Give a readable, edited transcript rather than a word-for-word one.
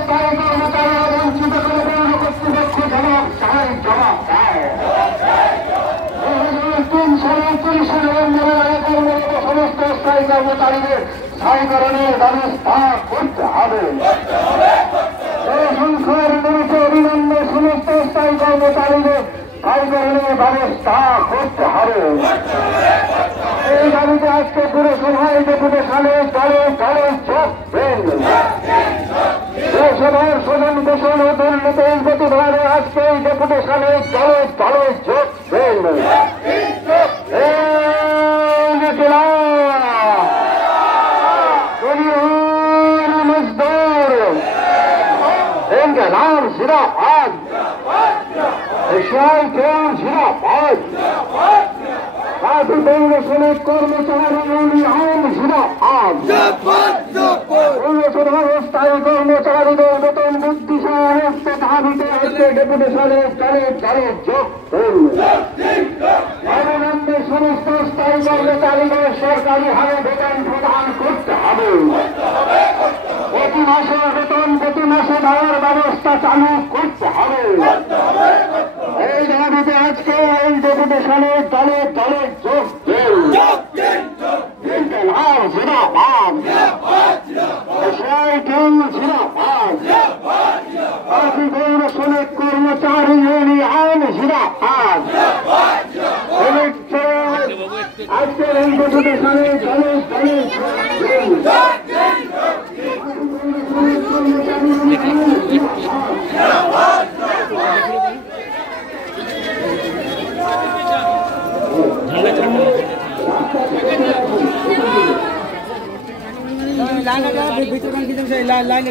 স্থায়ী কর্মচারীরা বঞ্চিত করে পৌর কর্তৃপক্ষ জবাব দেয়। 2003 সালে 30 নভেম্বরের আগে কর্মরত সমস্ত স্থায়ী কর্মচারীদের স্থায়ীকরণের ব্যবস্থা করতে হবে। জনসংখ্যার নিরিখে অবিলম্বে সমস্ত স্থায়ী কর্মচারীদের স্থায়ীকরণের ব্যবস্থা করতে হবে। এই দাবিতে আজকে পুরসভায় ডেপুটেশনে দলে দলে যোগ দেন। পুরসভার স্বজন পোষণ ও দুর্নীতির প্রতিবাদে আজকে এই ডেপুটেশনে দলে দলে যোগ দেন। নাম জিরাবাদ, জিরাবাদ, রাজ্য পৌর শ্রমিক কর্মচারী ইউনিয়ন জিরাবাদ, পৌরসভার স্থায়ী কর্মচারীদের বেতন বৃদ্ধি সহ দাবিতে আজকে ডেপুটেশনে দলে দলে যোগ করুন। অবিলম্বে সমস্ত স্থায়ী কর্মচারীদের সরকারি হারে বেতন প্রদান করতে হবে। প্রতি মাসে বেতন প্রতি মাসে দেওয়ার ব্যবস্থা চালু করতে হবে। এই দাবিতে আজকে এই ডেপুটেশনে দলে দলে যোগ দেন। জিরাবাদ, পৌর শ্রমিক কর্মচারী ইউনিয়ন জিরাবাদ। আজকের এই ডেপুটেশনে দলে দলে যোগ দেন। লাইন